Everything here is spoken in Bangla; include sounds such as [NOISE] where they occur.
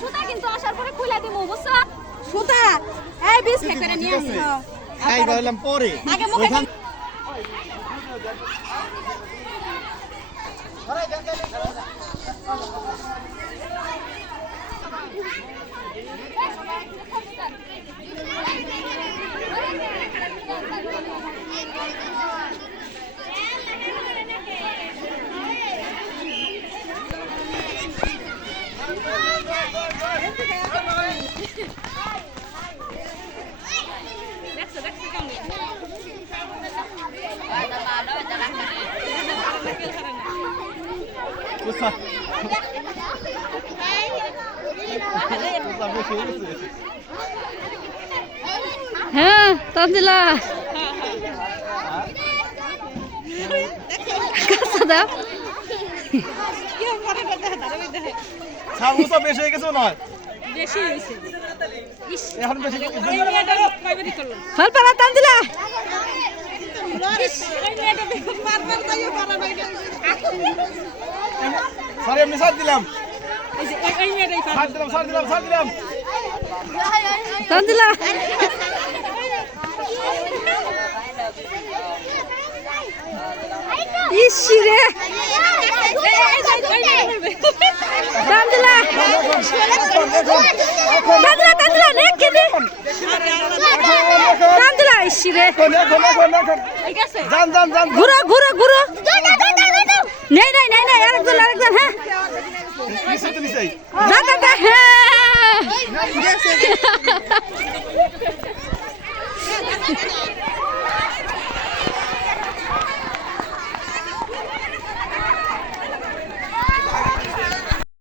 সুতা কিন্তু আসার পরে খুলে বুঝছ সুতা এই বিশ করে নিয়ে আসি খাই গেলাম পরে হ্যাঁ তানজিলা। কাছে দাও। সামোসা বেশি হয়ে গেছে না বেশি হয়েছে এখন ফল সরি আমি সার দিলাম। সার দিলাম সার দিলাম সার দিলাম। তানজিলা ইসি রে তানজিলা তানজিলা তানজিলা নে কেনে তানজিলা ইসি রে। যান যান যান। ঘুরো ঘুরো ঘুরো। নেই নাই নাই নাই আরেকজন আরেকজন হ্যাঁ। নিচে তো নিচেই যা যা যা হ্যাঁ। [LAUGHS]